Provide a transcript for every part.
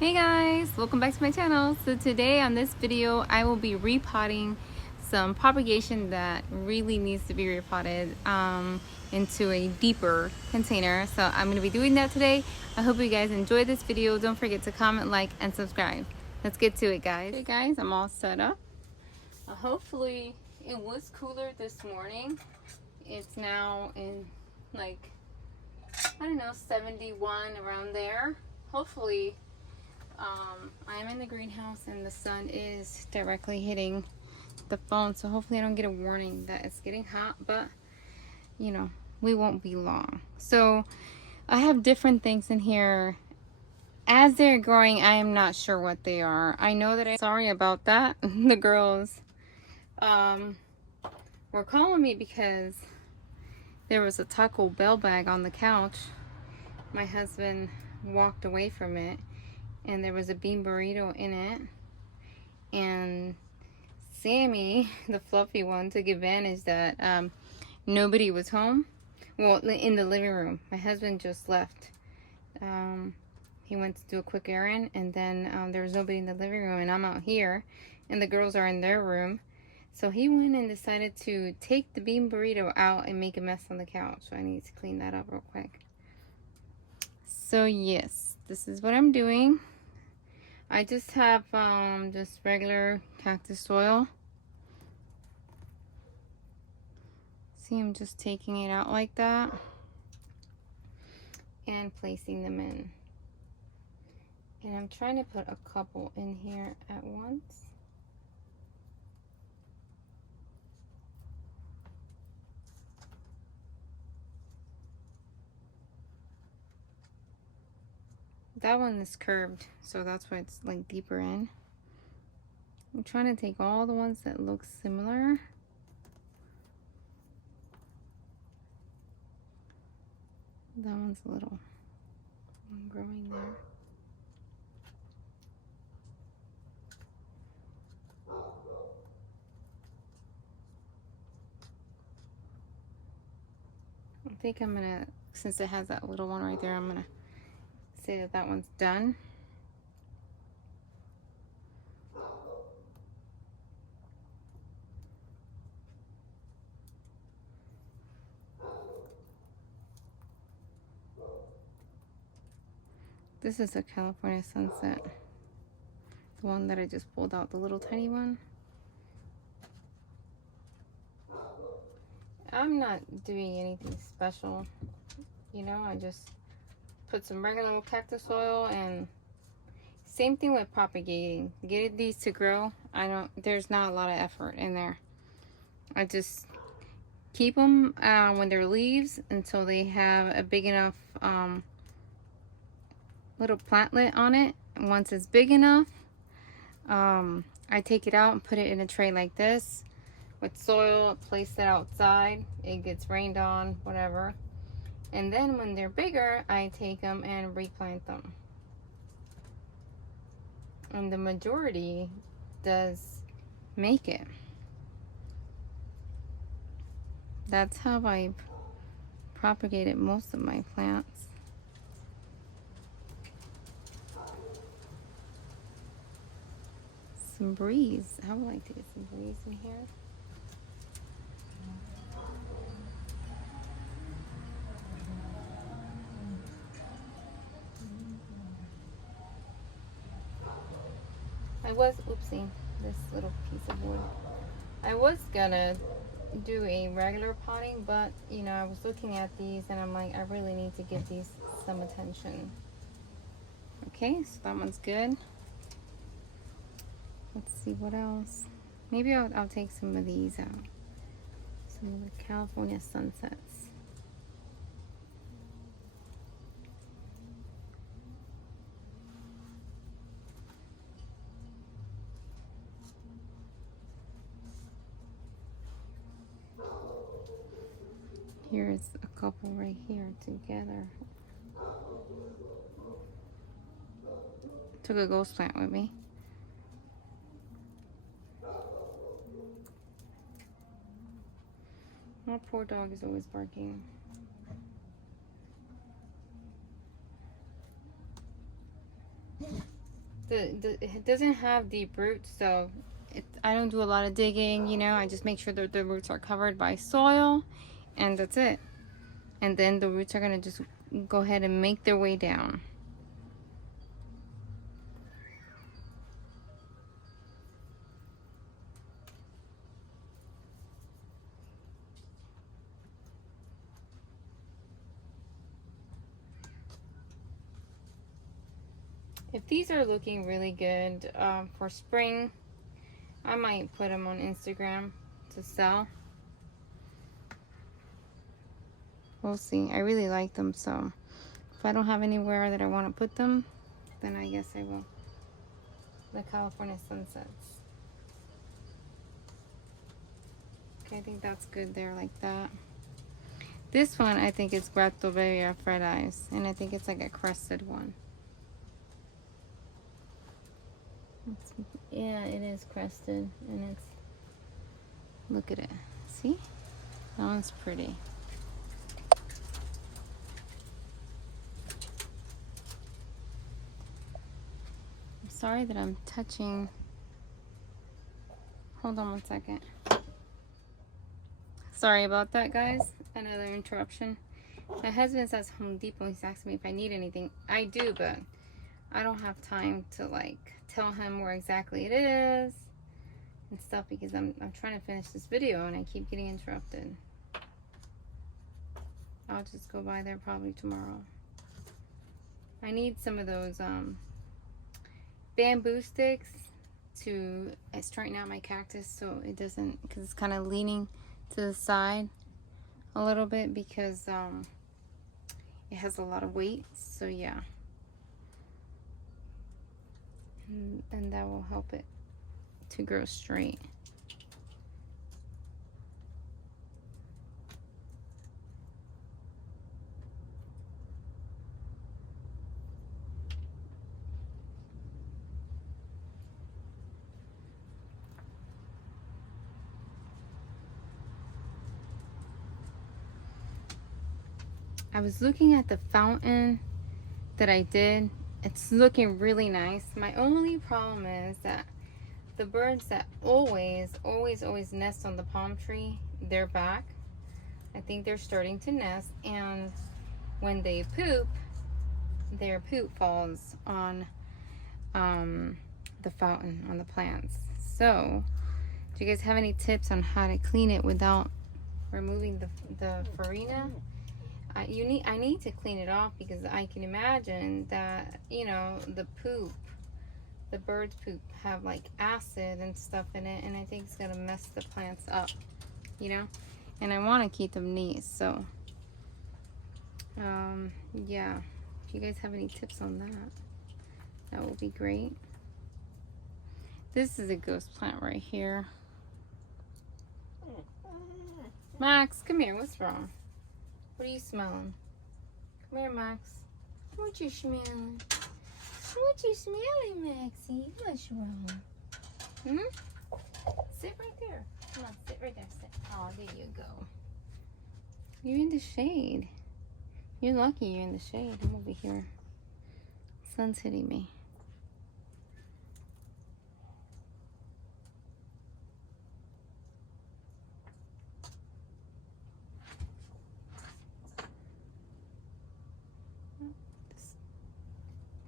Hey guys, welcome back to my channel. So today on this video I will be repotting some propagation that really needs to be repotted into a deeper container. So I'm going to be doing that today. I hope you guys enjoyed this video. Don't forget to comment, like, and subscribe. Let's get to it, guys. Okay guys, I'm all set up. Hopefully it was cooler this morning. It's now in like, I don't know, 71 around there. Hopefully I'm in the greenhouse and the sun is directly hitting the phone, so hopefully I don't get a warning that it's getting hot, but you know, we won't be long. So I have different things in here. As they're growing, I am not sure what they are. I know that sorry about that. The girls were calling me because there was a Taco Bell bag on the couch. My husband walked away from it and there was a bean burrito in it, and Sammy, the fluffy one, took advantage that nobody was home. Well, in the living room. My husband just left. He went to do a quick errand, and then there was nobody in the living room, and I'm out here and the girls are in their room. So he went and decided to take the bean burrito out and make a mess on the couch. So I need to clean that up real quick. So yes, this is what I'm doing. I just have just regular cactus soil. See, I'm just taking it out like that and placing them in. And I'm trying to put a couple in here at once. That one is curved, so that's why it's like deeper in. I'm trying to take all the ones that look similar. That one's a little growing there. I think I'm gonna, since it has that little one right there, I'm gonna say that that one's done. This is a California Sunset, the one that I just pulled out, the little tiny one. I'm not doing anything special, you know. I just put some regular old cactus soil, and same thing with propagating. Getting these to grow, there's not a lot of effort in there. I just keep them when they're leaves until they have a big enough little plantlet on it. And once it's big enough, I take it out and put it in a tray like this with soil, place it outside. It gets rained on, whatever. And then when they're bigger, I take them and replant them. And the majority does make it. That's how I've propagated most of my plants. Some breeze. I would like to get some breeze in here. Oopsie, this little piece of wood. I was gonna do a regular potting, but you know, I was looking at these and I'm like, I really need to give these some attention. Okay, so that one's good. Let's see what else. Maybe I'll take some of these out. Some of the California Sunsets. Here's a couple right here together. Took a ghost plant with me. My poor dog is always barking. it doesn't have deep roots, so I don't do a lot of digging, you know. I just make sure that the roots are covered by soil, and that's it. And then the roots are gonna just go ahead and make their way down. If these are looking really good for spring, I might put them on Instagram to sell. We'll see. I really like them, so if I don't have anywhere that I want to put them, then I guess I will. The California sunsets. Okay, I think that's good there like that. This one I think is Gratoberia Fred Eyes, and I think it's like a crested one. Yeah, it is crested, and it's, look at it. See? That one's pretty. I'm sorry that I'm touching. Hold on one second. Sorry about that, guys. Another interruption. My husband says Home Depot. He's asking me if I need anything. I do, but I don't have time to like tell him where exactly it is and stuff because I'm trying to finish this video and I keep getting interrupted. I'll just go by there probably tomorrow. I need some of those bamboo sticks to straighten out my cactus so it doesn't, because it's kind of leaning to the side a little bit because it has a lot of weight. So yeah, and that will help it to grow straight. I was looking at the fountain that I did. It's looking really nice. My only problem is that the birds that always nest on the palm tree, they're back. I think they're starting to nest, and when they poop, their poop falls on the fountain, on the plants. So, do you guys have any tips on how to clean it without removing the farina? I need to clean it off because I can imagine that, you know, the bird's poop have like acid and stuff in it, and I think it's gonna mess the plants up, you know, and I want to keep them neat. So yeah, if you guys have any tips on that, that would be great. This is a ghost plant right here. Max, come here. What's wrong? What are you smelling? Come here, Max. What you smelling? What you smelling, Maxie? What's wrong? Sit right there. Come on, sit right there. Sit. Oh, there you go. You're in the shade. You're lucky you're in the shade. I'm over here. Sun's hitting me.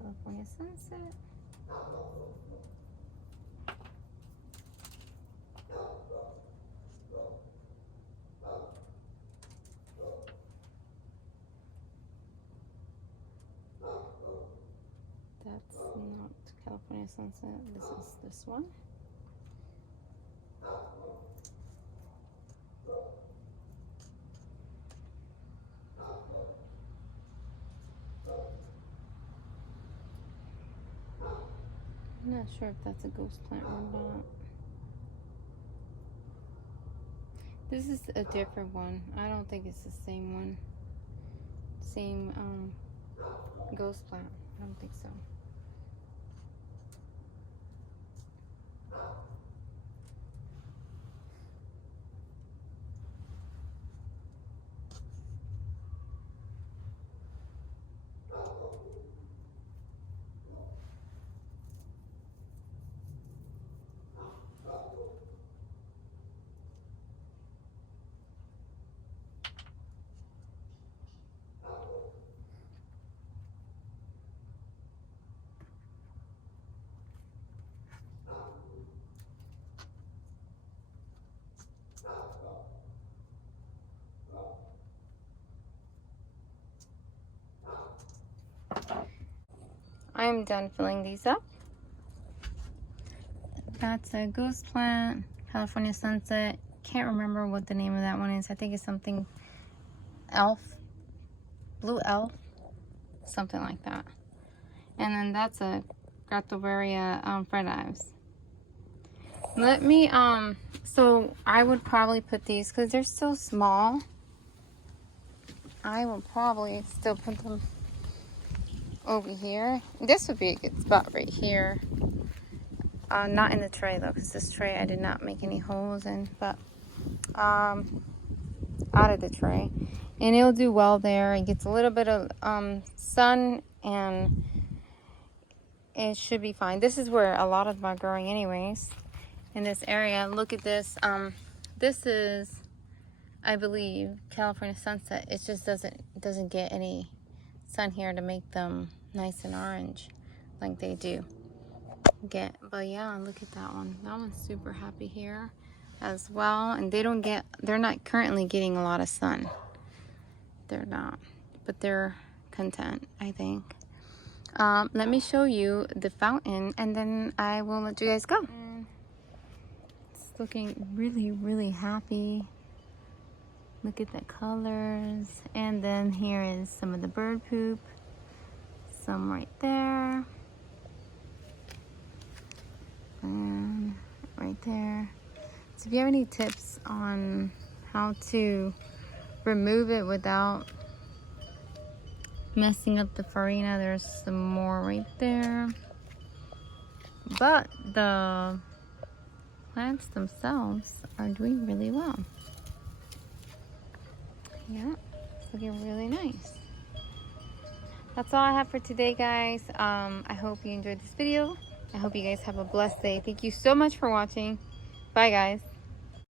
California sunset. That's not California sunset. This is this one. I'm not sure if that's a ghost plant or not. This is a different one. I don't think it's the same one. Same ghost plant. I don't think so. I'm done filling these up. That's a ghost plant, California sunset. Can't remember what the name of that one is. I think it's something elf, blue elf, something like that. And then that's a Grativaria Fred Ives. Let me so I would probably put these, because they're so small, I will probably still put them over here. This would be a good spot right here. Not in the tray though, because this tray I did not make any holes in, but out of the tray, and it'll do well there. It gets a little bit of sun, and it should be fine. This is where a lot of them are growing anyways, in this area. Look at this. This is, I believe, California sunset. It just doesn't get any sun here to make them nice and orange like they do get. But yeah, look at that one. That one's super happy here as well, and they're not currently getting a lot of sun. They're not, but they're content, I think. Let me show you the fountain, and then I will let you guys go. It's looking really, really happy. Look at the colors. And then here is some of the bird poop. Some right there. And right there. So if you have any tips on how to remove it without messing up the farina, there's some more right there. But the plants themselves are doing really well. Yeah, it's looking really nice. That's all I have for today, guys. I hope you enjoyed this video. I hope you guys have a blessed day. Thank you so much for watching. Bye, guys.